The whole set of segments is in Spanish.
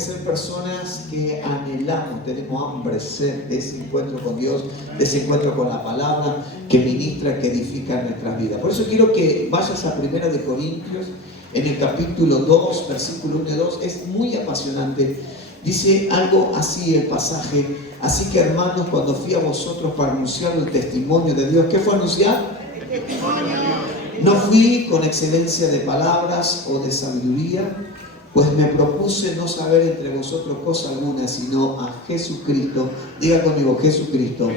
Ser personas que anhelamos, tenemos hambre, sed de ese encuentro con Dios, de ese encuentro con la palabra que ministra, que edifica nuestras vidas. Por eso quiero que vayas a 1 de Corintios, en el capítulo 2, versículo 1 y 2, es muy apasionante. Dice algo así el pasaje: así que, hermanos, cuando fui a vosotros para anunciar el testimonio de Dios, ¿qué fue anunciar? No fui con excelencia de palabras o de sabiduría, pues me propuse no saber entre vosotros cosa alguna, sino a Jesucristo. Diga conmigo: Jesucristo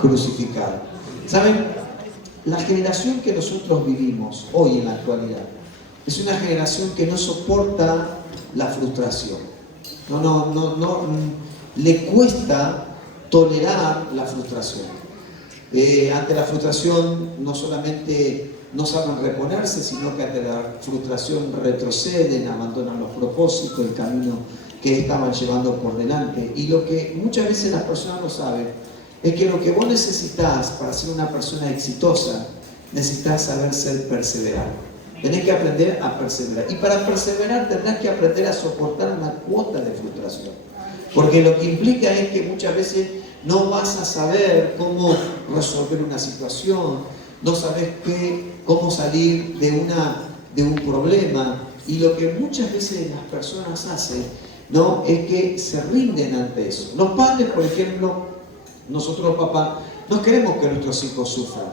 crucificado. ¿Saben? La generación que nosotros vivimos hoy en la actualidad es una generación que no soporta la frustración. No, le cuesta tolerar la frustración. Ante la frustración no solamente no saben reponerse, sino que ante la frustración retroceden, abandonan los propósitos, el camino que estaban llevando por delante. Y lo que muchas veces las personas no saben es que lo que vos necesitas para ser una persona exitosa, necesitas saber ser perseverante. Tenés que aprender a perseverar. Y para perseverar tendrás que aprender a soportar una cuota de frustración. Porque lo que implica es que muchas veces no vas a saber cómo resolver una situación, no sabes cómo salir de un problema. Y lo que muchas veces las personas hacen, ¿no?, es que se rinden ante eso. Los padres, por ejemplo, nosotros los papás, no queremos que nuestros hijos sufran.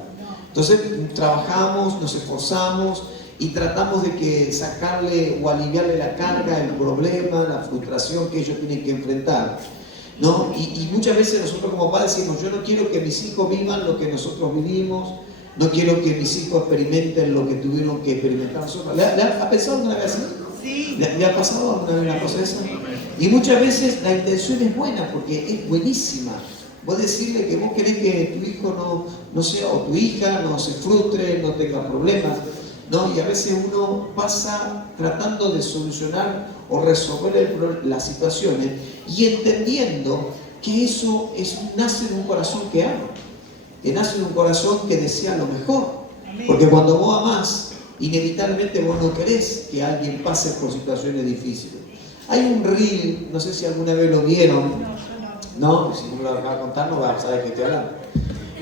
Entonces trabajamos, nos esforzamos y tratamos de que sacarle o aliviarle la carga, el problema, la frustración que ellos tienen que enfrentar, ¿no? Y muchas veces nosotros como padres decimos: yo no quiero que mis hijos vivan lo que nosotros vivimos, no quiero que mis hijos experimenten lo que tuvieron que experimentar nosotros. ¿Le ha pensado alguna vez así? Sí. ¿Le ha pasado alguna vez una cosa de esa? Y muchas veces la intención es buena, porque es buenísima. Vos decirle que vos querés que tu hijo no sea, o tu hija no se frustre, no tenga problemas, ¿no? Y a veces uno pasa tratando de solucionar o resolver las situaciones y entendiendo que eso nace de un corazón que ama, que nace de un corazón que desea lo mejor. Porque cuando vos amás, inevitablemente vos no querés que alguien pase por situaciones difíciles. Hay un reel, no sé si alguna vez lo vieron, ¿no? Si no me lo acabo de contar, no vas a saber de qué estoy hablando.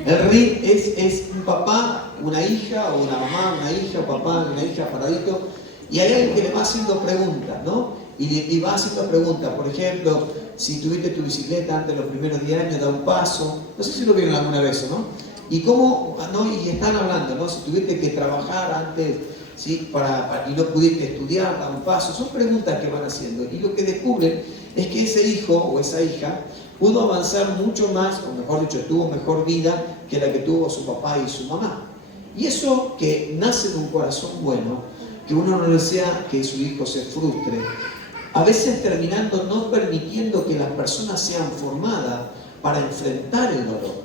El reel es un papá, una hija, o una mamá, una hija, un papá, una hija paradito, y hay alguien que le va haciendo preguntas, ¿no? Y va haciendo preguntas. Por ejemplo, si tuviste tu bicicleta antes de los primeros 10 años, da un paso. No sé si lo vieron alguna vez, ¿no? Y cómo, ¿no? Y están hablando, ¿no? Si tuviste que trabajar antes, ¿sí? Y no pudiste estudiar, da un paso. Son preguntas que van haciendo. Y lo que descubren es que ese hijo o esa hija pudo avanzar mucho más, o mejor dicho, tuvo mejor vida que la que tuvo su papá y su mamá. Y eso que nace de un corazón bueno, que uno no desea que su hijo se frustre, a veces terminando no permitiendo que las personas sean formadas para enfrentar el dolor,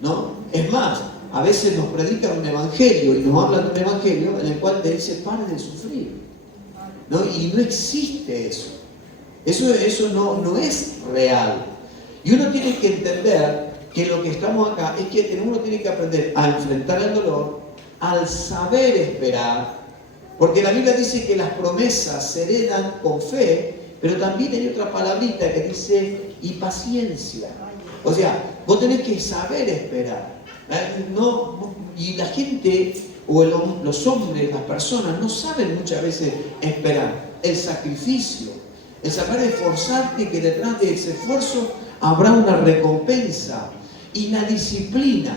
¿no? Es más, a veces nos predican un evangelio y nos hablan de un evangelio en el cual te dice: pare de sufrir, ¿no? Y no existe eso. Eso no es real. Y uno tiene que entender que lo que estamos acá es que uno tiene que aprender a enfrentar el dolor, al saber esperar, porque la Biblia dice que las promesas se heredan con fe, pero también hay otra palabrita que dice: y paciencia. O sea, vos tenés que saber esperar. Y la gente, o los hombres, las personas, no saben muchas veces esperar. El sacrificio, el saber esforzarte, que detrás de ese esfuerzo habrá una recompensa, y la disciplina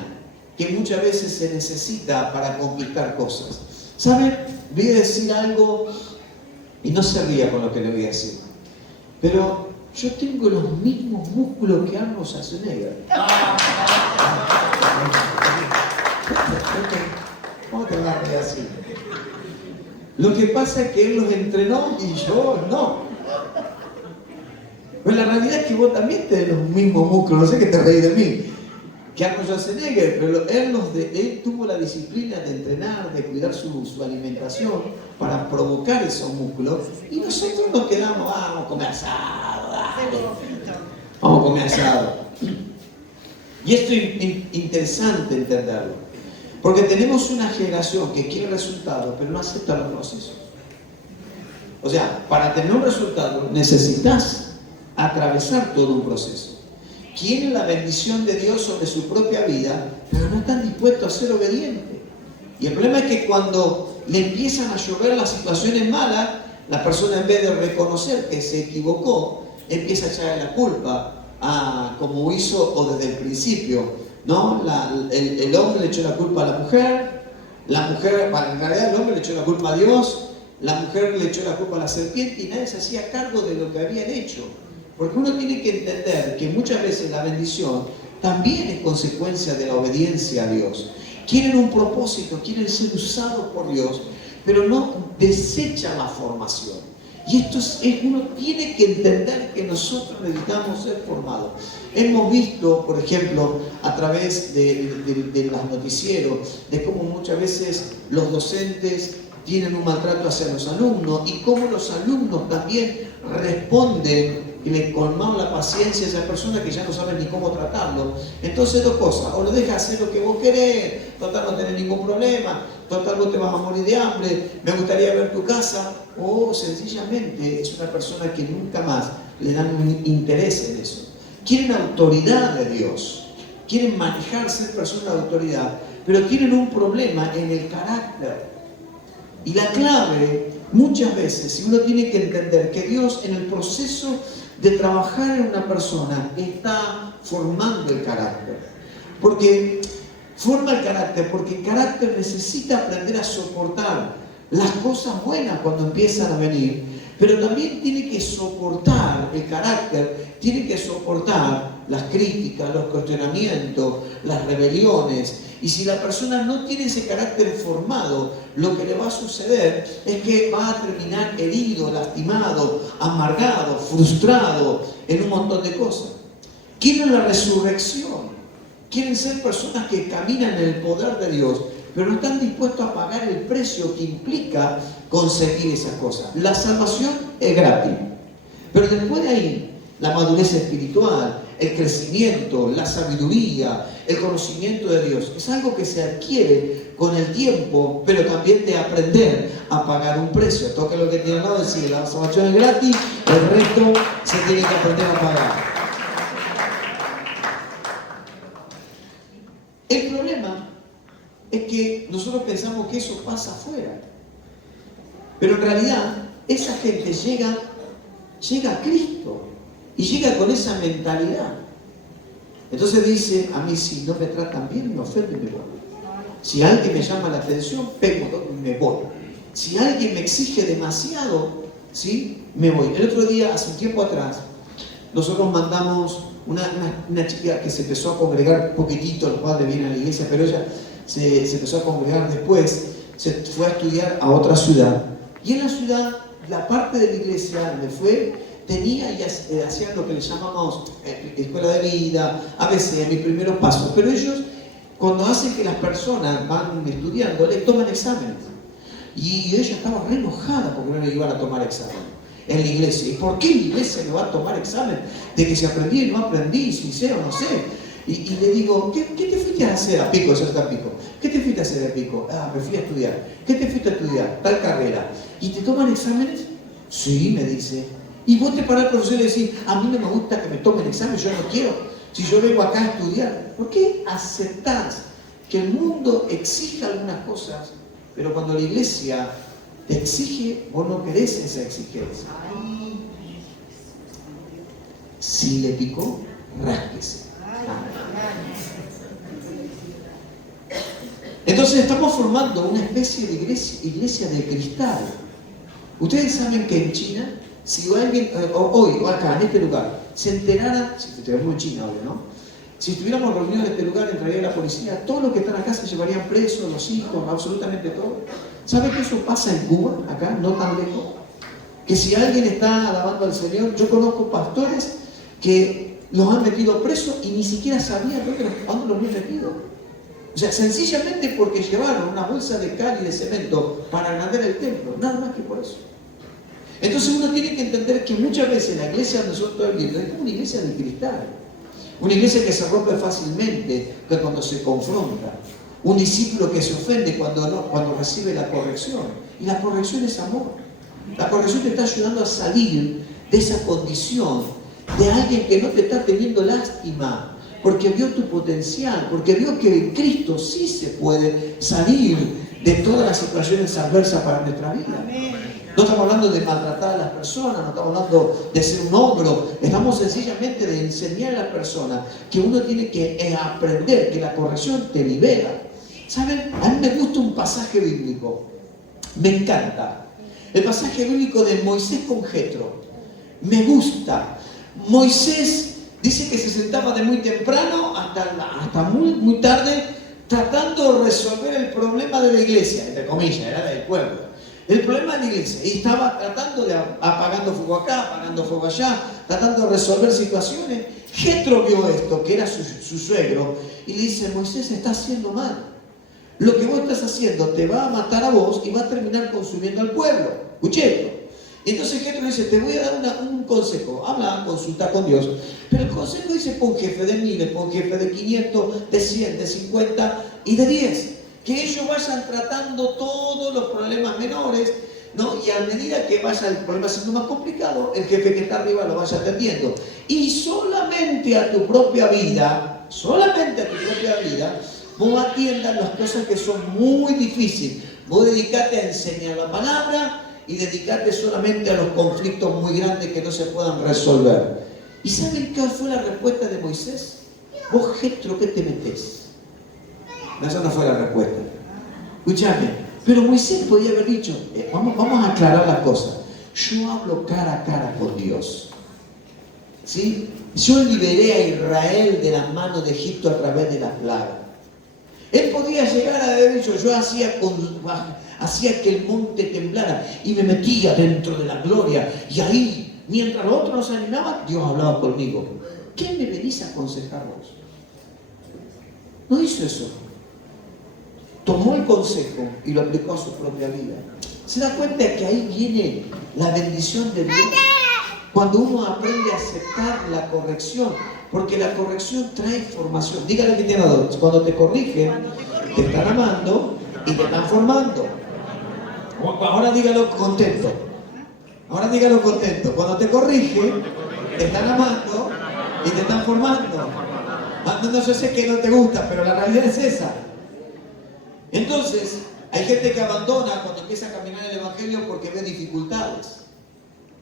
que muchas veces se necesita para conquistar cosas. ¿Saben? Voy a decir algo, y no se ría con lo que le voy a decir, pero yo tengo los mismos músculos que Arnold Schwarzenegger. ¿Cómo te vas a decir? Lo que pasa es que él los entrenó y yo no. Pero la realidad es que vos también tenés los mismos músculos. No sé qué te reís de mí, que Arnold Schwarzenegger, pero él tuvo la disciplina de entrenar, de cuidar su alimentación para provocar esos músculos, y nosotros nos quedamos: vamos a comer asado, dale. Vamos a comer asado. Y esto es interesante entenderlo, porque tenemos una generación que quiere resultados, pero no acepta los procesos. O sea, para tener un resultado necesitas atravesar todo un proceso. Quieren la bendición de Dios sobre su propia vida, pero no están dispuestos a ser obedientes. Y el problema es que cuando le empiezan a llover las situaciones malas, la persona, en vez de reconocer que se equivocó, empieza a echarle la culpa a como hizo o desde el principio, ¿no? El hombre le echó la culpa a la mujer, en realidad el hombre le echó la culpa a Dios, la mujer le echó la culpa a la serpiente y nadie se hacía cargo de lo que habían hecho. Porque uno tiene que entender que muchas veces la bendición también es consecuencia de la obediencia a Dios. Quieren un propósito, quieren ser usados por Dios, pero no desechan la formación. Y esto uno tiene que entender que nosotros necesitamos ser formados. Hemos visto, por ejemplo, a través de los noticieros, de cómo muchas veces los docentes tienen un maltrato hacia los alumnos y cómo los alumnos también responden y le colmamos la paciencia a esa persona que ya no sabe ni cómo tratarlo. Entonces, dos cosas: o lo dejas hacer lo que vos querés, total no tenés ningún problema, total no te vas a morir de hambre, me gustaría ver tu casa, o sencillamente es una persona que nunca más le dan un interés en eso. Quieren autoridad de Dios, quieren manejar, ser personas de autoridad, pero tienen un problema en el carácter. Y la clave, muchas veces, si uno tiene que entender que Dios en el proceso de trabajar en una persona está formando el carácter. Porque forma el carácter, porque el carácter necesita aprender a soportar las cosas buenas cuando empiezan a venir, pero también tiene que soportar el carácter, tiene que soportar las críticas, los cuestionamientos, las rebeliones. Y si la persona no tiene ese carácter formado, lo que le va a suceder es que va a terminar herido, lastimado, amargado, frustrado en un montón de cosas. Quieren la resurrección, quieren ser personas que caminan en el poder de Dios, pero no están dispuestos a pagar el precio que implica conseguir esas cosas. La salvación es gratis, pero después de ahí, la madurez espiritual, el crecimiento, la sabiduría, el conocimiento de Dios, es algo que se adquiere con el tiempo, pero también de aprender a pagar un precio. Toque lo que tiene al lado, decir, la salvación es gratis, el resto se tiene que aprender a pagar. El problema es que nosotros pensamos que eso pasa afuera, pero en realidad esa gente llega a Cristo y llega con esa mentalidad. Entonces dice: a mí si no me tratan bien, me ofenden, me voy. Si alguien me llama la atención, pego, me voy. Si alguien me exige demasiado, ¿sí?, me voy. El otro día, hace un tiempo atrás, nosotros mandamos una chica que se empezó a congregar un poquitito, los padres vienen a la iglesia, pero ella se empezó a congregar después, se fue a estudiar a otra ciudad. Y en la ciudad, la parte de la iglesia donde fue, tenía y hacían lo que le llamamos escuela de vida, a veces mis primeros pasos, pero ellos, cuando hacen que las personas van estudiando, le toman exámenes. Y ella estaba re enojada porque no le iban a tomar examen en la iglesia. ¿Y por qué en la iglesia me va a tomar examen? De que si aprendí y no aprendí, si sé o no sé. Y le digo: ¿qué te fuiste a hacer a Pico? Ya está a Pico. ¿Qué te fuiste a hacer a Pico? Ah, me fui a estudiar. ¿Qué te fuiste a estudiar? Tal carrera. ¿Y te toman exámenes? Sí, me dice. Y vos te parás al profesor y le decís: a mí no me gusta que me tomen examen, yo no quiero. Si yo vengo acá a estudiar, ¿por qué aceptás que el mundo exija algunas cosas, pero cuando la iglesia te exige, vos no querés esa exigencia? Si le picó, rásquese. Entonces estamos formando una especie de iglesia de cristal. Ustedes saben que en China, si alguien, hoy o acá, en este lugar, se enterara, si estuviéramos en China ahora, ¿no? Si estuviéramos reunidos en este lugar, entraría la policía, todos los que están acá se llevarían presos, los hijos, absolutamente todo. ¿Sabe que eso pasa en Cuba, acá, no tan lejos? Que si alguien está alabando al Señor, yo conozco pastores que los han metido presos y ni siquiera sabían dónde los habían metido. O sea, sencillamente porque llevaron una bolsa de cal y de cemento para agrandar el templo, nada más que por eso. Entonces uno tiene que entender que muchas veces la iglesia donde nosotros estamos viviendo es como una iglesia de cristal. Una iglesia que se rompe fácilmente cuando se confronta. Un discípulo que se ofende cuando recibe la corrección. Y la corrección es amor. La corrección te está ayudando a salir de esa condición de alguien que no te está teniendo lástima, porque vio tu potencial, porque vio que en Cristo sí se puede salir de todas las situaciones adversas para nuestra vida. No estamos hablando de maltratar a las personas, no estamos hablando de ser un ogro, estamos sencillamente de enseñar a la persona que uno tiene que aprender que la corrección te libera. ¿Saben? A mí me gusta un pasaje bíblico, me encanta. El pasaje bíblico de Moisés con Jetro. Me gusta. Moisés dice que se sentaba de muy temprano hasta muy tarde tratando de resolver el problema de la iglesia, entre comillas, era del pueblo. El problema de la iglesia. Y estaba tratando de apagando fuego acá, apagando fuego allá, tratando de resolver situaciones. Jetro vio esto, que era su suegro, y le dice: Moisés, está haciendo mal. Lo que vos estás haciendo te va a matar a vos y va a terminar consumiendo al pueblo. Escuché esto. Y entonces Jetro le dice: te voy a dar un consejo. Habla, consulta con Dios. Pero el consejo dice: pon jefe de 1000, pon jefe de 500, de 100, de 50 y de 10. Que ellos vayan tratando todos los problemas menores, ¿no? Y a medida que vaya el problema siendo más complicado, el jefe que está arriba lo vaya atendiendo. Y solamente a tu propia vida, vos atiendas las cosas que son muy difíciles. Vos dedicate a enseñar la palabra y dedicate solamente a los conflictos muy grandes que no se puedan resolver. ¿Y saben qué fue la respuesta de Moisés? Vos, Jetro, ¿qué te metés? No, esa no fue la respuesta. Escúchame, pero Moisés podía haber dicho: vamos a aclarar las cosas. Yo hablo cara a cara con Dios. ¿Sí? Yo liberé a Israel de la mano de Egipto a través de la plaga. Él podía llegar a haber dicho: yo hacía que el monte temblara y me metía dentro de la gloria. Y ahí, mientras los otros nos animaban, Dios hablaba conmigo. ¿Qué me venís a aconsejar vos? No hizo eso. Tomó el consejo y lo aplicó a su propia vida. ¿Se da cuenta que ahí viene la bendición de Dios? Cuando uno aprende a aceptar la corrección, porque la corrección trae formación. Dígale que tiene dos. Cuando te corrigen, te están amando y te están formando. Ahora dígalo contento. Cuando te corrigen, te están amando y te están formando. No, yo sé que no te gusta, pero la realidad es esa. Entonces, hay gente que abandona cuando empieza a caminar el Evangelio porque ve dificultades.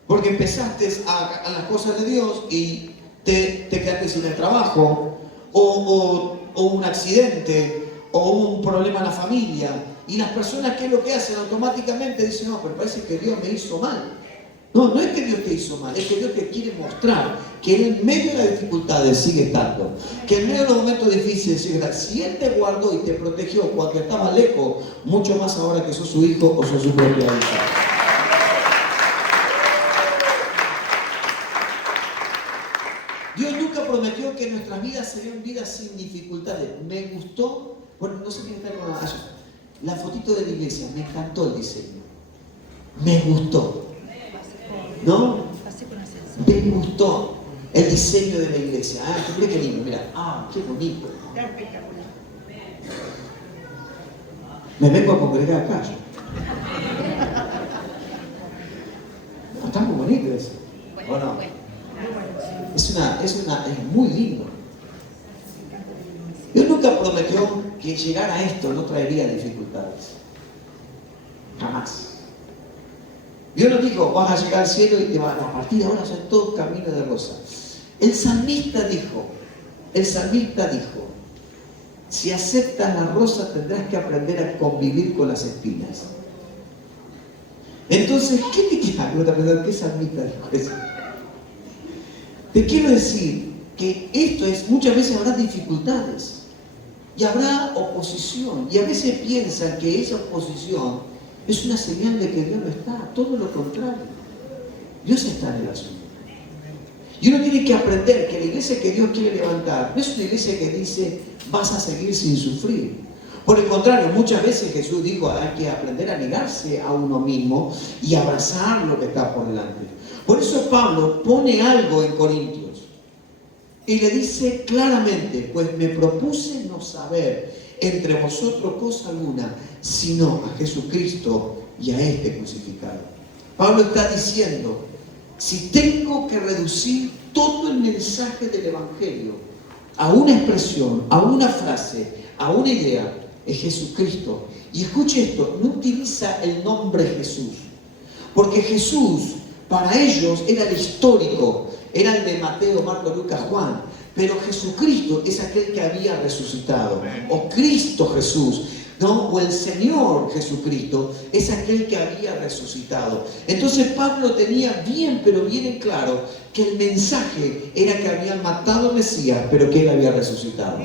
Porque empezaste a las cosas de Dios y te quedaste sin el trabajo, o un accidente, o un problema en la familia. Y las personas, ¿qué es lo que hacen? Automáticamente dicen: no, pero parece que Dios me hizo mal. No es que Dios te hizo mal, es que Dios te quiere mostrar que Él en medio de las dificultades sigue estando, que en medio de los momentos difíciles sigue estando. Si Él te guardó y te protegió cuando estabas lejos, mucho más ahora que sos su hijo o sos su propia hija. Dios nunca prometió que nuestras vidas serían vidas sin dificultades. Me gustó, bueno, no sé quién está con la fotito de la iglesia, me encantó el diseño. Me gustó. ¿No? Me gustó el diseño de la iglesia. Mira qué lindo, mira. Qué bonito. Me vengo a congregar acá. Está muy bonito eso. ¿O no? Es muy lindo. Dios nunca prometió que llegar a esto no traería dificultades. Jamás. Dios no dijo: vas a llegar al cielo y te van a partir de ahora son todo camino de rosa. El salmista dijo: si aceptas la rosa tendrás que aprender a convivir con las espinas. Entonces, ¿qué te queda? ¿Qué salmista dijo eso? Te quiero decir que esto es, muchas veces habrá dificultades y habrá oposición, y a veces piensan que esa oposición es una señal de que Dios no está. Todo lo contrario, Dios está en el asunto. Y uno tiene que aprender que la iglesia que Dios quiere levantar no es una iglesia que dice: vas a seguir sin sufrir. Por el contrario, muchas veces Jesús dijo: hay que aprender a negarse a uno mismo y abrazar lo que está por delante. Por eso Pablo pone algo en Corintios y le dice claramente: pues me propuse no saber entre vosotros cosa alguna, sino a Jesucristo y a este crucificado. Pablo está diciendo, si tengo que reducir todo el mensaje del Evangelio a una expresión, a una frase, a una idea, es Jesucristo. Y escuche esto, no utiliza el nombre Jesús, porque Jesús para ellos era el histórico, era el de Mateo, Marcos, Lucas, Juan. Pero Jesucristo es aquel que había resucitado, o Cristo Jesús, ¿no? O el Señor Jesucristo es aquel que había resucitado. Entonces Pablo tenía bien, pero bien en claro que el mensaje era que habían matado al Mesías, pero que él había resucitado.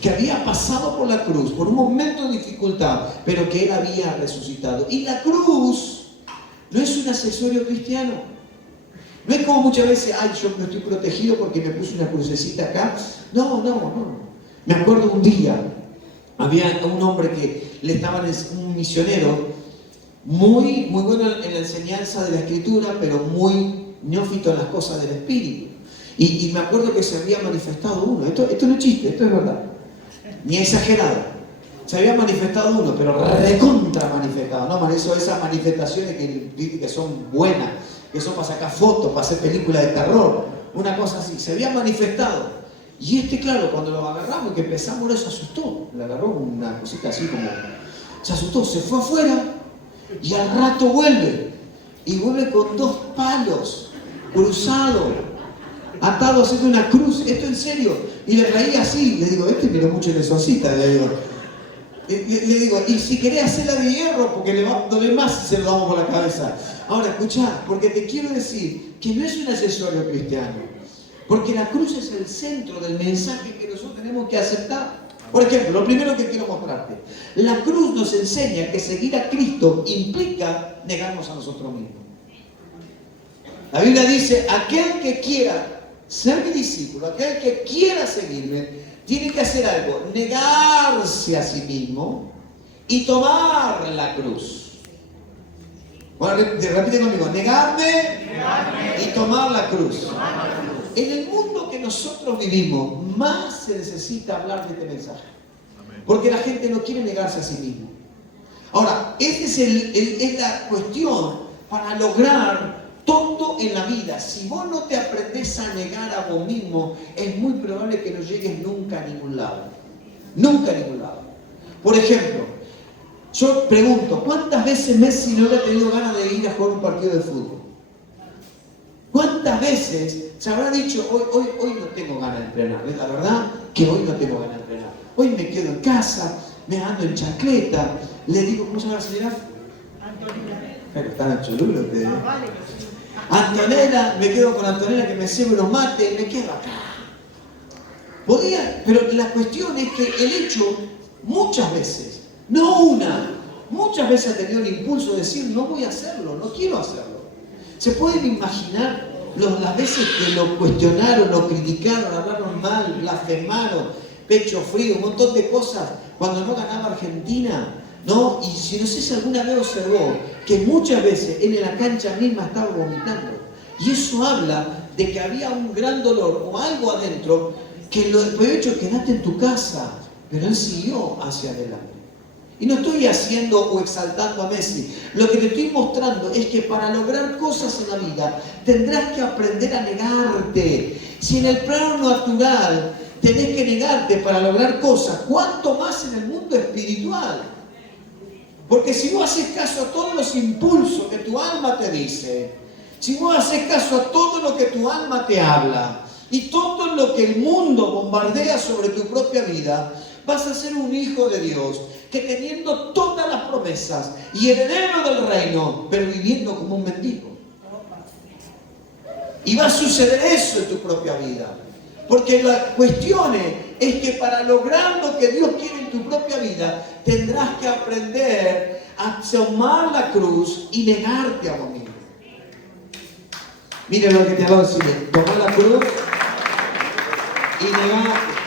Que había pasado por la cruz, por un momento de dificultad, pero que él había resucitado. Y la cruz no es un accesorio cristiano. No es como muchas veces, ay, yo me estoy protegido porque me puse una crucecita acá. No. Me acuerdo un día, había un hombre que le estaban, un misionero, muy bueno en la enseñanza de la Escritura, pero muy neófito en las cosas del Espíritu. Y me acuerdo que se había manifestado uno. Esto no es chiste, esto es verdad. Ni exagerado. Se había manifestado uno, pero recontra manifestado. ¿No? Esas manifestaciones que son buenas, que son para sacar fotos, para hacer películas de terror, una cosa así, se había manifestado. Y claro, cuando lo agarramos y que empezamos, se asustó, le agarró una cosita así como, se asustó, se fue afuera y al rato vuelve, y vuelve con 2 palos cruzados, atados haciendo una cruz, esto en serio, y le reía así, le digo, miró mucho en el exorcista, le digo, y si querés hacerla de hierro, porque le va a doler más si se lo damos por la cabeza. Ahora, escuchá, porque te quiero decir que no es un accesorio cristiano, porque la cruz es el centro del mensaje que nosotros tenemos que aceptar. Por ejemplo, lo primero que quiero mostrarte, la cruz nos enseña que seguir a Cristo implica negarnos a nosotros mismos. La Biblia dice, aquel que quiera ser mi discípulo, aquel que quiera seguirme, tiene que hacer algo, negarse a sí mismo y tomar la cruz. Bueno, repite conmigo, negarme y tomar la cruz. En el mundo que nosotros vivimos, más se necesita hablar de este mensaje. Porque la gente no quiere negarse a sí mismo. Ahora, esa es la cuestión para lograr todo en la vida. Si vos no te aprendés a negar a vos mismo, es muy probable que no llegues nunca a ningún lado. Nunca a ningún lado. Por ejemplo, yo pregunto, ¿cuántas veces Messi no hubiera tenido ganas de ir a jugar un partido de fútbol? ¿Cuántas veces se habrá dicho, hoy no tengo ganas de entrenar? La verdad que hoy no tengo ganas de entrenar. Hoy me quedo en casa, me ando en chancleta, le digo, ¿cómo se llama la señora? Antonella. Pero están en Cholula ustedes. Antonella, me quedo con Antonella que me sirve unos mates, me quedo acá. Podía, pero la cuestión es que el hecho, muchas veces, no una, muchas veces ha tenido el impulso de decir, no voy a hacerlo, no quiero hacerlo. ¿Se pueden imaginar las veces que lo cuestionaron, lo criticaron, hablaron mal, blasfemaron, pecho frío, un montón de cosas cuando no ganaba Argentina? ¿No? Y si no sé si alguna vez observó que muchas veces en la cancha misma estaba vomitando. Y eso habla de que había un gran dolor o algo adentro que lo había hecho quedarte en tu casa, pero él siguió hacia adelante. Y no estoy haciendo o exaltando a Messi. Lo que te estoy mostrando es que para lograr cosas en la vida tendrás que aprender a negarte. Si en el plano natural tenés que negarte para lograr cosas, ¿cuánto más en el mundo espiritual? Porque si vos haces caso a todos los impulsos que tu alma te dice, si vos haces caso a todo lo que tu alma te habla y todo lo que el mundo bombardea sobre tu propia vida, vas a ser un hijo de Dios que teniendo todas las promesas y heredero del reino, pero viviendo como un mendigo. Y va a suceder eso en tu propia vida. Porque la cuestión es que para lograr lo que Dios quiere en tu propia vida, tendrás que aprender a tomar la cruz y negarte a vos mismo. Mira lo que te hago decir, tomar la cruz y negarte.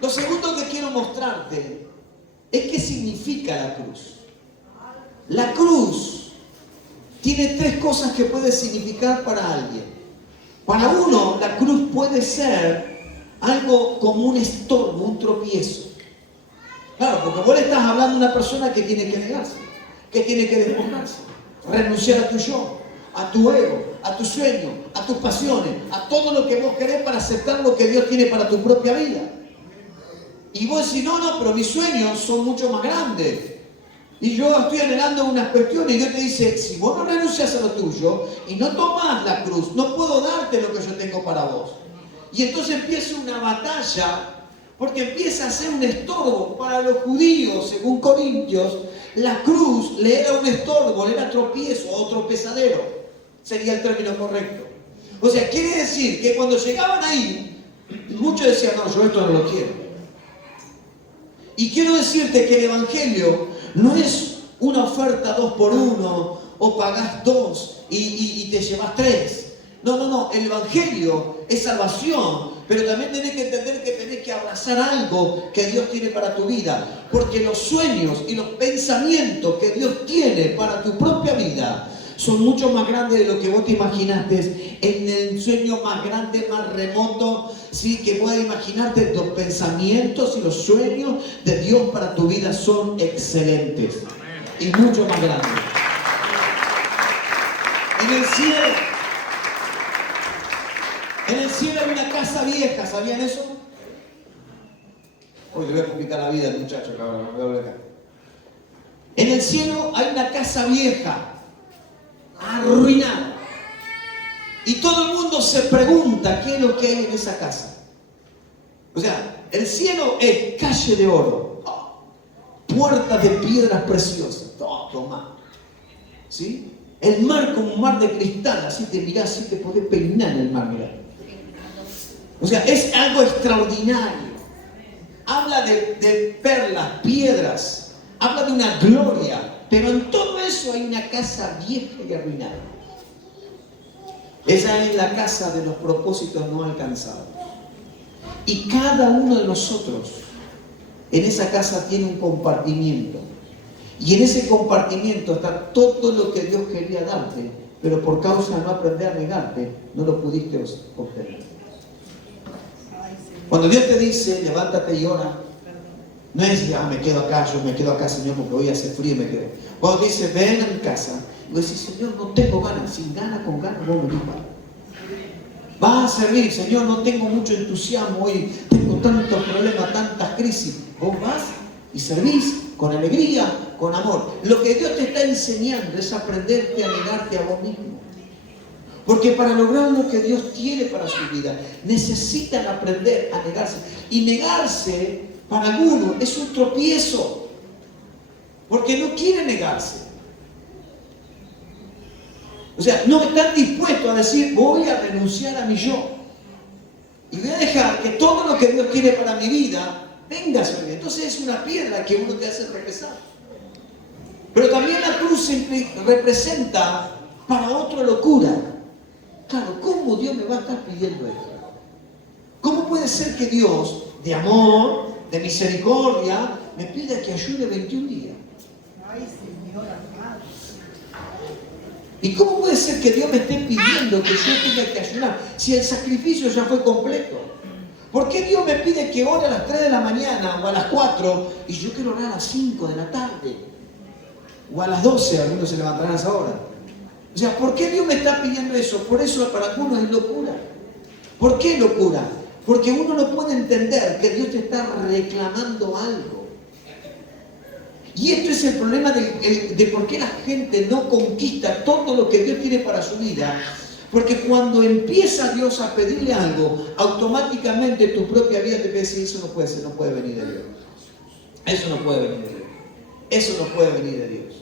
Lo segundo que quiero mostrarte es qué significa la cruz. La cruz tiene 3 cosas que puede significar para alguien. Para uno, la cruz puede ser algo como un estorbo, un tropiezo. Claro, porque vos le estás hablando a una persona que tiene que negarse, que tiene que despojarse. Renunciar a tu yo, a tu ego, a tu sueño, a tus pasiones, a todo lo que vos querés para aceptar lo que Dios tiene para tu propia vida. Y vos decís, no, pero mis sueños son mucho más grandes. Y yo estoy anhelando unas cuestiones y Dios te dice, si vos no renuncias a lo tuyo y no tomás la cruz, no puedo darte lo que yo tengo para vos. Y entonces empieza una batalla, porque empieza a ser un estorbo para los judíos, según Corintios. La cruz le era un estorbo, le era tropiezo o tropezadero, sería el término correcto. O sea, quiere decir que cuando llegaban ahí, muchos decían, no, yo esto no lo quiero. Y quiero decirte que el Evangelio no es una oferta 2 por 1 o pagás 2 y te llevas 3. No, el Evangelio es salvación, pero también tenés que entender que tenés que abrazar algo que Dios tiene para tu vida, porque los sueños y los pensamientos que Dios tiene para tu propia vida son mucho más grandes de lo que vos te imaginaste. En el sueño más grande, más remoto, sí, que puedas imaginarte, los pensamientos y los sueños de Dios para tu vida son excelentes y mucho más grandes. En el cielo hay una casa vieja, ¿sabían eso? Hoy le voy a complicar la vida al muchacho, cabrón, me voy a acá. En el cielo hay una casa vieja, arruinada. Y todo el mundo se pregunta qué es lo que hay en esa casa. O sea, el cielo es calle de oro, puertas de piedras preciosas, toma. ¿Sí? El mar como un mar de cristal, así te mirás, así te podés peinar en el mar, mirá. O sea, es algo extraordinario. Habla de perlas, piedras, habla de una gloria, pero en todo eso hay una casa vieja y arruinada. Esa es la casa de los propósitos no alcanzados. Y cada uno de nosotros en esa casa tiene un compartimiento. Y en ese compartimiento está todo lo que Dios quería darte, pero por causa de no aprender a negarte, no lo pudiste obtener. Cuando Dios te dice, levántate y ora, no es decir, me quedo acá, yo me quedo acá, Señor, porque hoy hace frío y me quedo. Cuando te dice, ven a mi casa, y vos decís, Señor, no tengo ganas, sin ganas, con ganas, vos venís para. Vas a servir, Señor, no tengo mucho entusiasmo hoy, tengo tantos problemas, tantas crisis. Vos vas y servís con alegría, con amor. Lo que Dios te está enseñando es aprenderte a negarte a vos mismo. Porque para lograr lo que Dios tiene para su vida, necesitan aprender a negarse. Y negarse, para algunos, es un tropiezo. Porque no quieren negarse. O sea, no están dispuestos a decir, voy a renunciar a mi yo. Y voy a dejar que todo lo que Dios tiene para mi vida venga sobre mí. Entonces es una piedra que uno te hace tropezar. Pero también la cruz representa para otro locura. Claro, ¿cómo Dios me va a estar pidiendo esto? ¿Cómo puede ser que Dios, de amor, de misericordia, me pida que ayude 21 días? Ay, Señor, amado. ¿Y cómo puede ser que Dios me esté pidiendo que yo tenga que ayunar si el sacrificio ya fue completo? ¿Por qué Dios me pide que ore a las 3 de la mañana o a las 4 y yo quiero orar a las 5 de la tarde? O a las 12, algunos se levantarán a esa hora. O sea, ¿por qué Dios me está pidiendo eso? Por eso para algunos es locura. ¿Por qué locura? Porque uno no puede entender que Dios te está reclamando algo. Y esto es el problema de por qué la gente no conquista todo lo que Dios tiene para su vida. Porque cuando empieza Dios a pedirle algo, automáticamente tu propia vida te dice, eso no puede ser, no puede venir de Dios. Eso no puede venir de Dios. Eso no puede venir de Dios.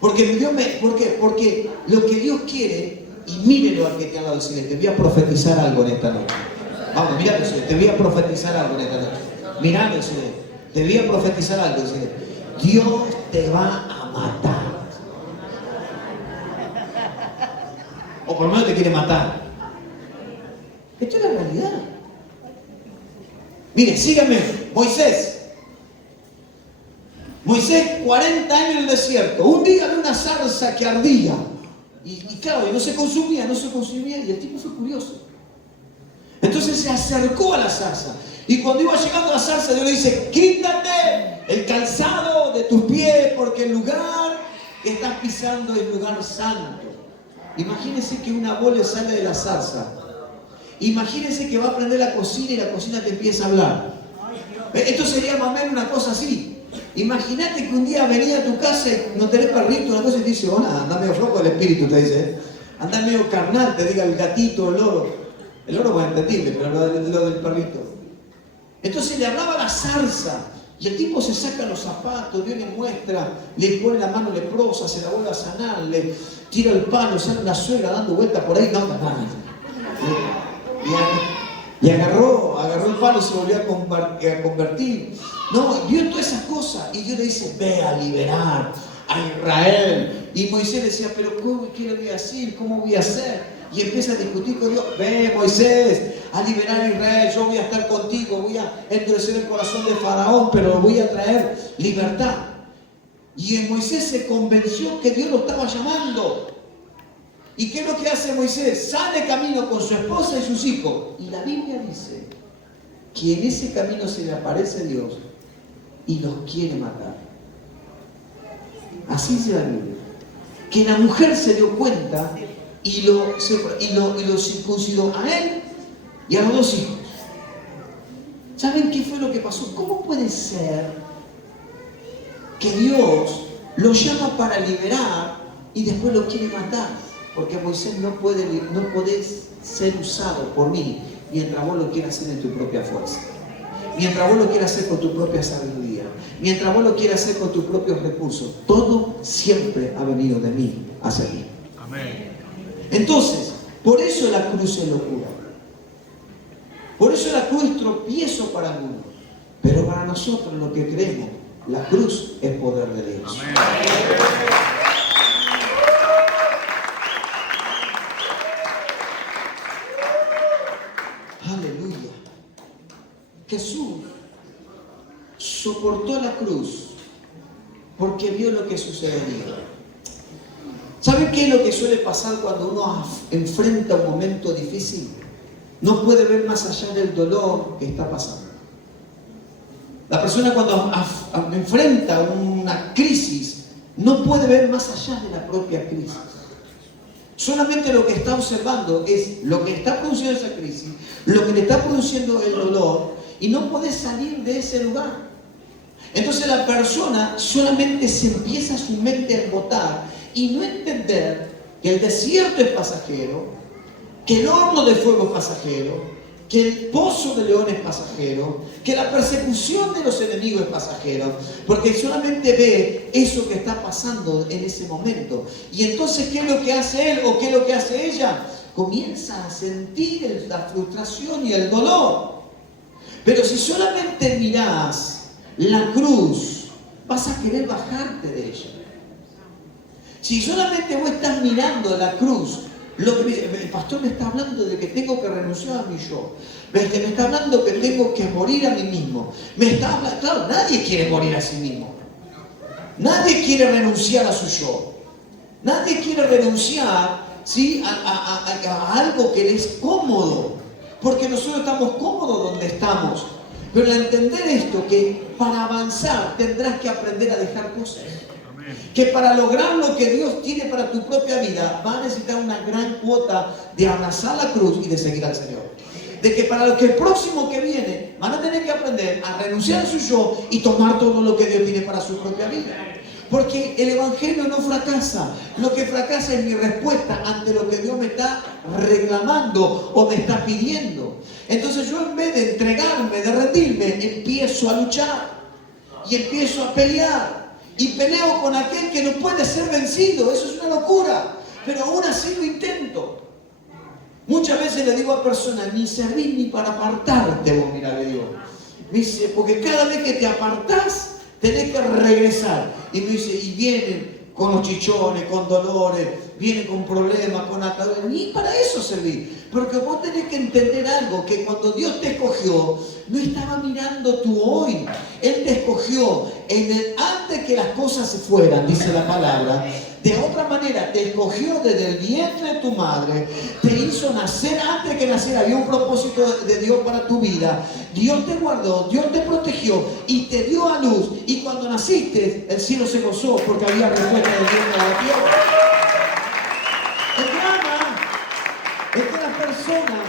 Porque lo que Dios quiere, y mírelo al que te ha dado el silencio, te voy a profetizar algo en esta noche. Vamos, míralo, te voy a profetizar algo en esta noche. Miralo, te voy a profetizar algo. Dios te va a matar. O por lo menos te quiere matar. Esto es la realidad. Mire, síganme. Moisés, 40 años en el desierto. Un día de una zarza que ardía. Y claro, no se consumía. Y el tipo fue curioso. Entonces se acercó a la zarza. Y cuando iba llegando a la zarza, Dios le dice, quítate el calzado de tus pies, porque el lugar estás pisando el lugar santo. Imagínense que una voz le sale de la zarza. Imagínense que va a prender la cocina y la cocina te empieza a hablar. Esto sería más o menos una cosa así. Imagínate que un día venía a tu casa y no tenés perrito, una cosa y te dice, hola, anda medio flojo el espíritu, te dice. Anda medio carnal, te diga el gatito, el loro. El loro es entendible, pero lo del perrito. Entonces le hablaba la zarza. Y el tipo se saca los zapatos, Dios le muestra, le pone la mano leprosa, se la vuelve a sanar, le tira el palo, sale una suegra dando vueltas por ahí, no. Y agarró el palo y se volvió a convertir. No, vio todas esas cosas. Y Dios le dice, ve a liberar a Israel. Y Moisés le decía, pero ¿qué le voy a decir? ¿Cómo voy a hacer? Y empieza a discutir con Dios. Ve, Moisés, a liberar a Israel. Yo voy a estar contigo. Voy a endurecer el corazón de Faraón, pero voy a traer libertad. Y Moisés se convenció que Dios lo estaba llamando. ¿Y qué es lo que hace Moisés? Sale camino con su esposa y sus hijos. Y la Biblia dice que en ese camino se le aparece Dios y los quiere matar. Así dice la Biblia. Que la mujer se dio cuenta y lo circuncidó a él y a los dos hijos. ¿Saben qué fue lo que pasó? ¿Cómo puede ser que Dios lo llama para liberar y después lo quiere matar? Porque Moisés no puede ser usado por mí mientras vos lo quieras hacer en tu propia fuerza. Mientras vos lo quieras hacer con tu propia sabiduría. Mientras vos lo quieras hacer con tus propios recursos. Todo siempre ha venido de mí hacia mí. Amén. Entonces, por eso la cruz es locura. Por eso la cruz es tropiezo para algunos. Pero para nosotros, lo que creemos, la cruz es poder de Dios. Amén. Aleluya. Jesús soportó la cruz porque vio lo que sucedería. ¿Saben qué es lo que suele pasar cuando uno enfrenta un momento difícil? No puede ver más allá del dolor que está pasando. La persona cuando enfrenta una crisis no puede ver más allá de la propia crisis. Solamente lo que está observando es lo que está produciendo esa crisis, lo que le está produciendo el dolor, y no puede salir de ese lugar. Entonces la persona solamente se empieza su mente a embotar y no entender que el desierto es pasajero, que el horno de fuego es pasajero, que el pozo de león es pasajero, que la persecución de los enemigos es pasajero, porque solamente ve eso que está pasando en ese momento. Y entonces, ¿qué es lo que hace él o qué es lo que hace ella? Comienza a sentir la frustración y el dolor. Pero si solamente mirás la cruz, vas a querer bajarte de ella. Si solamente vos estás mirando la cruz, el pastor me está hablando de que tengo que renunciar a mi yo. Me está hablando que tengo que morir a mí mismo. Claro, nadie quiere morir a sí mismo. Nadie quiere renunciar a su yo. Nadie quiere renunciar, ¿sí?, a algo que le es cómodo. Porque nosotros estamos cómodos donde estamos. Pero al entender esto, que para avanzar tendrás que aprender a dejar cosas. Que para lograr lo que Dios tiene para tu propia vida, va a necesitar una gran cuota de abrazar la cruz y de seguir al Señor. De que para lo que el próximo que viene, van a tener que aprender a renunciar a su yo y tomar todo lo que Dios tiene para su propia vida. Porque el Evangelio no fracasa. Lo que fracasa es mi respuesta ante lo que Dios me está reclamando o me está pidiendo. Entonces yo, en vez de entregarme, de rendirme, empiezo a luchar y empiezo a pelear. Y peleo con aquel que no puede ser vencido. Eso es una locura. Pero aún así lo intento. Muchas veces le digo a personas, ni servís ni para apartarte vos, mira, le digo. Me dice, porque cada vez que te apartás, tenés que regresar. Y me dice, y vienen con los chichones, con dolores, vienen con problemas, con ataduras. Ni para eso serví. Porque vos tenés que entender algo, que cuando Dios te escogió, no estaba mirando tu hoy. Él te escogió antes que las cosas se fueran, dice la palabra. de otra manera te escogió desde el vientre de tu madre, te hizo nacer antes que naciera. Había un propósito de Dios para tu vida. Dios te guardó, Dios te protegió y te dio a luz. Y cuando naciste, el cielo se gozó porque había respuesta de Dios a la tierra. El drama es que las personas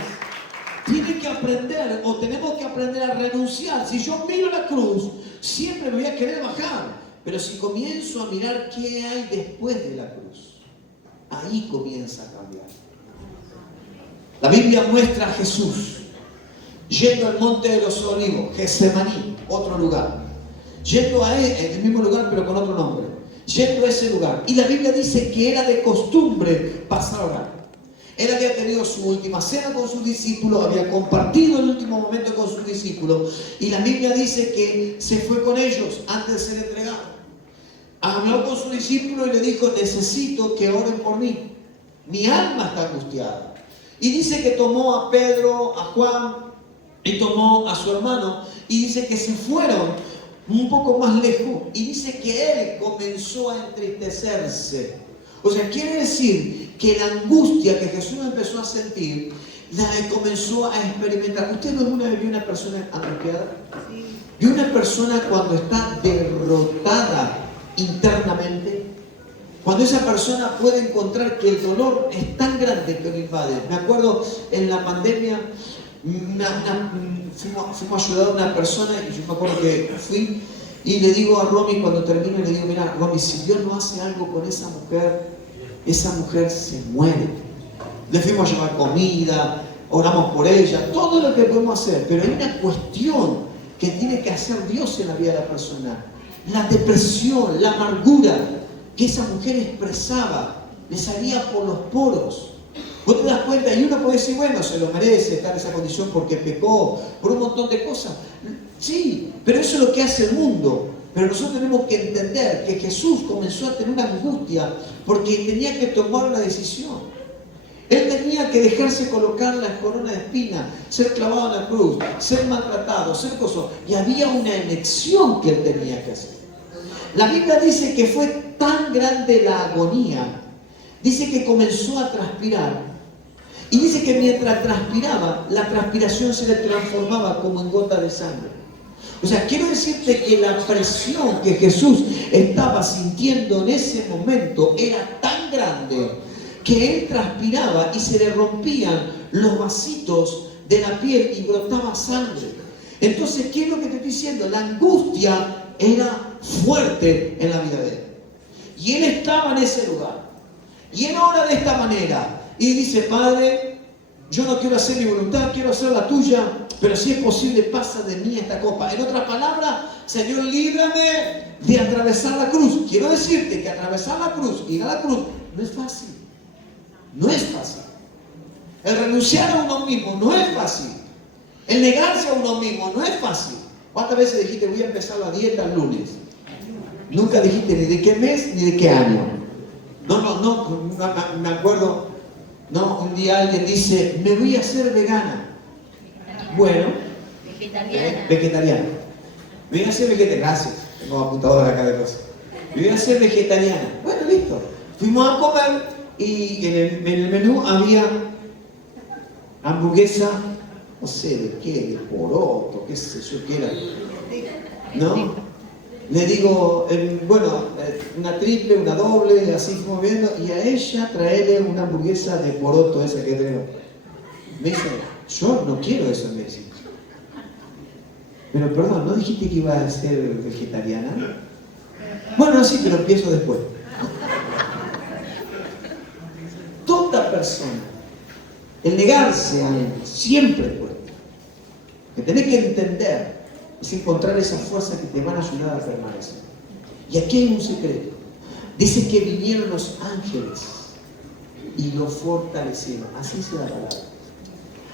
tienen que aprender, o tenemos que aprender a renunciar. Si yo miro la cruz, siempre me voy a querer bajar. Pero si comienzo a mirar qué hay después de la cruz, ahí comienza a cambiar. La Biblia muestra a Jesús yendo al monte de los olivos, Getsemaní, otro lugar. Yendo a él, en el mismo lugar pero con otro nombre. Yendo a ese lugar. Y la Biblia dice que era de costumbre pasar a orar. Él había tenido su última cena con sus discípulos, había compartido el último momento con sus discípulos. Y la Biblia dice que se fue con ellos antes de ser entregado. Habló con su discípulo y le dijo: necesito que oren por mí. Mi alma está angustiada. Y dice que tomó a Pedro, a Juan y tomó a su hermano. Y dice que se fueron un poco más lejos. Y dice que él comenzó a entristecerse. O sea, quiere decir que la angustia que Jesús empezó a sentir, la comenzó a experimentar. ¿Usted no alguna vez vio una persona angustiada? Sí. ¿Vio una persona cuando está derrotada internamente? Cuando esa persona puede encontrar que el dolor es tan grande que lo invade. Me acuerdo en la pandemia, fuimos a ayudar a una persona y yo me acuerdo que fui y le digo a Romy cuando termino, le digo: mira, Romy, si Dios no hace algo con esa mujer se muere. Le fuimos a llevar comida, oramos por ella, todo lo que podemos hacer, pero hay una cuestión que tiene que hacer Dios en la vida de la persona. La depresión, la amargura que esa mujer expresaba, le salía por los poros. Vos te das cuenta y uno puede decir: bueno, se lo merece estar en esa condición porque pecó, por un montón de cosas. Sí, pero eso es lo que hace el mundo. Pero nosotros tenemos que entender que Jesús comenzó a tener una angustia porque tenía que tomar una decisión. Él tenía que dejarse colocar la corona de espina, ser clavado en la cruz, ser maltratado, ser coso. Y había una elección que él tenía que hacer. La Biblia dice que fue tan grande la agonía, dice que comenzó a transpirar. Y dice que mientras transpiraba, la transpiración se le transformaba como en gota de sangre. O sea, quiero decirte que la presión que Jesús estaba sintiendo en ese momento era tan grande que él transpiraba y se le rompían los vasitos de la piel y brotaba sangre. Entonces, ¿qué es lo que te estoy diciendo? La angustia era fuerte en la vida de él. Y él estaba en ese lugar. Y él ora de esta manera. Y dice: Padre, yo no quiero hacer mi voluntad, quiero hacer la tuya, pero si es posible, pasa de mí esta copa. En otras palabras, Señor, líbrame de atravesar la cruz. Quiero decirte que atravesar la cruz, ir a la cruz, no es fácil. No es fácil. El renunciar a uno mismo no es fácil. El negarse a uno mismo no es fácil. ¿Cuántas veces dijiste: voy a empezar la dieta el lunes? Nunca dijiste ni de qué mes ni de qué año. No, me acuerdo. No, un día alguien dice: me voy a hacer vegana. Bueno, vegetariana. Me voy a hacer vegetariana. Gracias, tengo apuntador acá de cosas. Me voy a hacer vegetariana. Bueno, listo. Fuimos a comer y en el menú había hamburguesa, no sé de qué, de poroto, qué sé yo qué era. ¿No? Le digo, bueno, una triple, una doble, así fuimos viendo, y a ella traerle una hamburguesa de poroto esa que tengo. Me dice: yo no quiero eso, me dice. Pero perdón, ¿no dijiste que iba a ser vegetariana? Bueno, sí, pero empiezo después. Toda persona, el negarse a él, siempre es fuerte. Que tenés que entender es encontrar esas fuerzas que te van a ayudar a permanecer. Y aquí hay un secreto. Dice que vinieron los ángeles y lo fortalecieron. Así dice la palabra.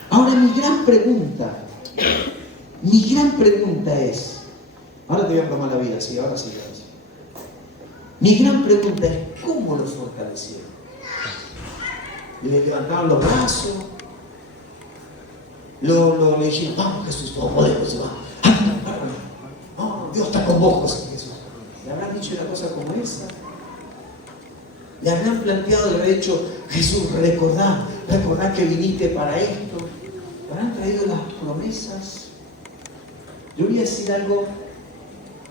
Ahora mi gran pregunta es, ahora te voy a tomar la vida, sí, ahora sí. Mi gran pregunta es: ¿cómo lo fortalecieron? Le levantaron los brazos, le dijeron: vamos Jesús, todo podemos, se va. No, Dios está con vos, José Jesús. ¿Le habrán dicho una cosa como esa? Le habrán planteado, le habrán dicho, Jesús, recordá que viniste para esto. Le habrán traído las promesas. Yo voy a decir algo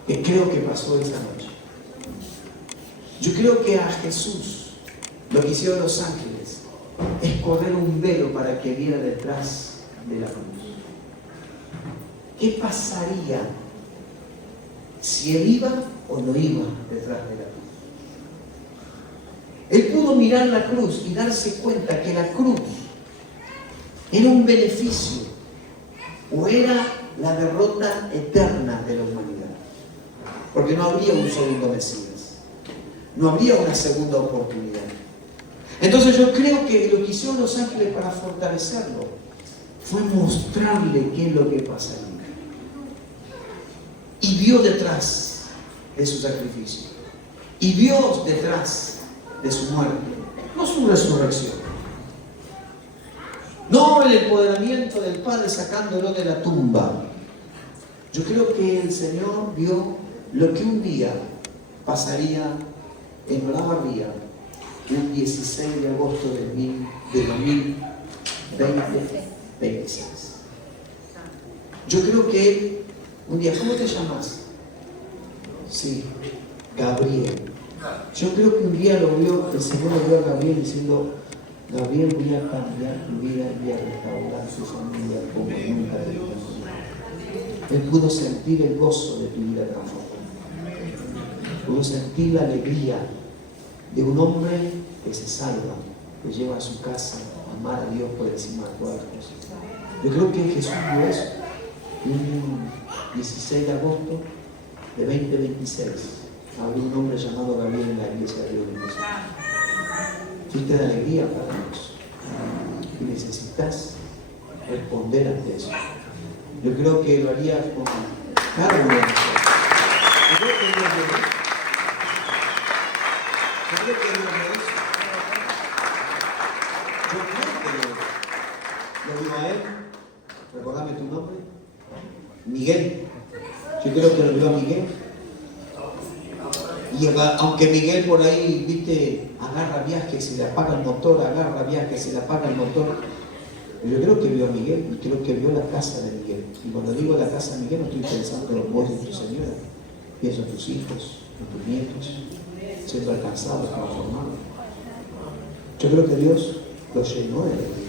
que creo que pasó esa noche. Yo creo que a Jesús, lo que hicieron los ángeles, es correr un velo para que viera detrás de la cruz. ¿Qué pasaría si él iba o no iba detrás de la cruz? Él pudo mirar la cruz y darse cuenta que la cruz era un beneficio o era la derrota eterna de la humanidad. Porque no habría un segundo Mesías. No habría una segunda oportunidad. Entonces yo creo que lo que hicieron los ángeles para fortalecerlo fue mostrarle qué es lo que pasaría. Y vio detrás de su sacrificio. Y vio detrás de su muerte. No su resurrección. No el empoderamiento del Padre sacándolo de la tumba. Yo creo que el Señor vio lo que un día pasaría en Olavarría, un 16 de agosto de 2026. Yo creo que un día, ¿cómo te llamas? Sí, Gabriel. Yo creo que un día el Señor lo vio a Gabriel diciendo, Gabriel, voy a cambiar tu vida, voy a restaurar su familia como nunca te lo. Él pudo sentir el gozo de tu vida transformada. Pudo sentir la alegría de un hombre que se salva, que lleva a su casa a amar a Dios por encima de todas las cosas. Yo creo que Jesús vio eso un 16 de agosto de 2026. Había un hombre llamado Gabriel en la iglesia de Dios. Fuiste de alegría para Dios y necesitas responder ante eso. Yo creo que lo haría con cada uno de nosotros. Yo creo que Dios lo vio a él. Recordame tu nombre. Miguel. Yo creo que lo vio a Miguel. Y aunque Miguel por ahí, viste, agarra viajes, se le apaga el motor, agarra viajes, se le apaga el motor. Yo creo que vio a Miguel y creo que vio la casa de Miguel. Y cuando digo la casa de Miguel no estoy pensando en vos y tu señora. Pienso en tus hijos, en tus nietos, siendo alcanzados, transformados. Yo creo que Dios lo llenó de alegría.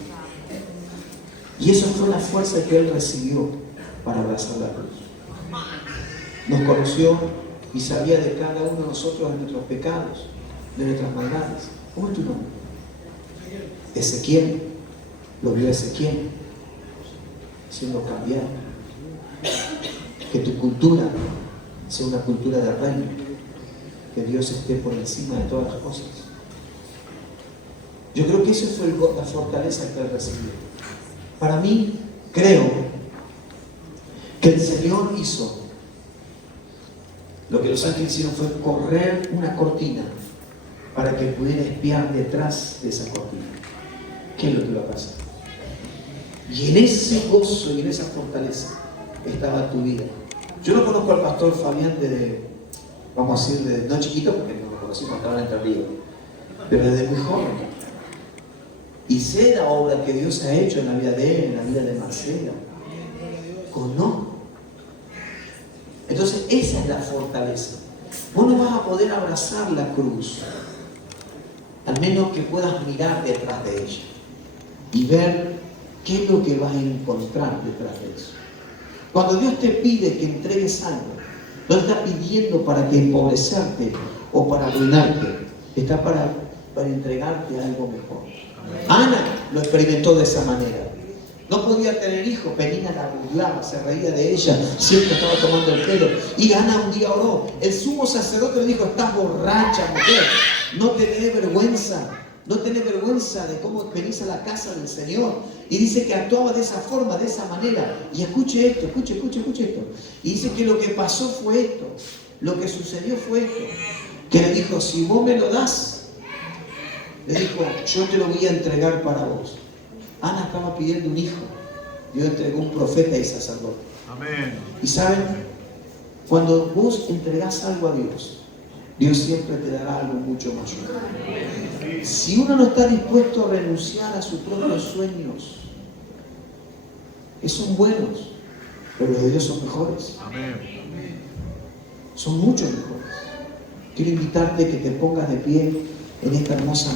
Y eso fue la fuerza que él recibió para abrazar la cruz. Nos conoció y sabía de cada uno de nosotros, de nuestros pecados, de nuestras maldades. ¿Cómo es tu nombre? Ezequiel. Lo vio Ezequiel siendo cambiado. Que tu cultura sea una cultura de reino. Que Dios esté por encima de todas las cosas. Yo creo que eso fue la fortaleza que él recibió. Para mí, creo que el Señor hizo lo que los ángeles hicieron fue correr una cortina para que pudiera espiar detrás de esa cortina. ¿Qué es lo que va a pasar? Y en ese gozo y en esa fortaleza estaba tu vida. Yo no conozco al pastor Fabián vamos a decir, no chiquito, porque no lo conocimos, estaba en Entre Ríos, pero desde muy joven. Y sé la obra que Dios ha hecho en la vida de él, en la vida de Marcela. Conozco. Entonces, esa es la fortaleza. Vos no vas a poder abrazar la cruz, al menos que puedas mirar detrás de ella y ver qué es lo que vas a encontrar detrás de eso. Cuando Dios te pide que entregues algo, no está pidiendo para que empobrecerte o para arruinarte, está para entregarte algo mejor. Ana lo experimentó de esa manera. No podía tener hijos, Penina la burlaba, se reía de ella, siempre estaba tomando el pelo. Y Ana un día oró. El sumo sacerdote le dijo: estás borracha, mujer, no tenés vergüenza. No tenés vergüenza de cómo venís a la casa del Señor. Y dice que actuaba de esa forma, de esa manera. Y escuche esto, escuche esto. Y dice que lo que pasó fue esto. Lo que sucedió fue esto. Que le dijo: si vos me lo das, le dijo, yo te lo voy a entregar para vos. Ana estaba pidiendo un hijo. Dios entregó un profeta y sacerdote. Amén. Y saben, cuando vos entregás algo a Dios, Dios siempre te dará algo mucho mayor. Si uno no está dispuesto a renunciar a sus propios sueños, que son buenos, pero los de Dios son mejores. Son mucho mejores. Quiero invitarte a que te pongas de pie en esta hermosa